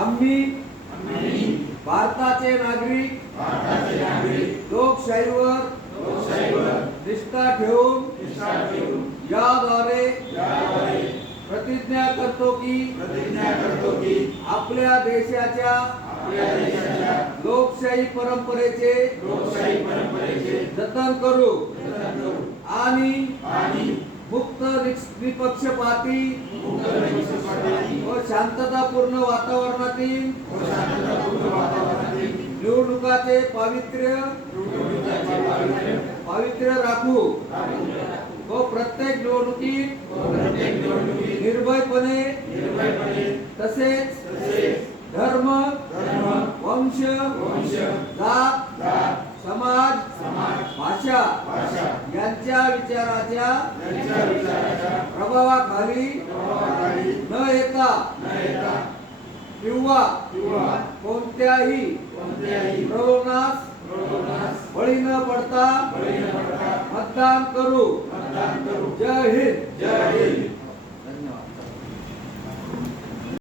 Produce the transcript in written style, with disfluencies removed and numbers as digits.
आम्ही भारताचे नागरिक लोकशाहीवर निष्ठा ठेवून याद्वारे प्रतिज्ञा करतो की आपल्या देशाच्या लोकशाही परंपरेचे जतन करू आणि मुक्त निपक्षपाती व शांततापूर्ण वातावरणातील निवडणुकाचे पावित्र्य राखू व प्रत्येक निवडणुकीत निर्भयपणे तसेच धर्म वंश जात समाज भाषा यांच्या विचाराच्या प्रभावाखाली न येता किंवा कोणत्याही प्रलोभनास बळी न पडता मतदान करू. जय हिंद.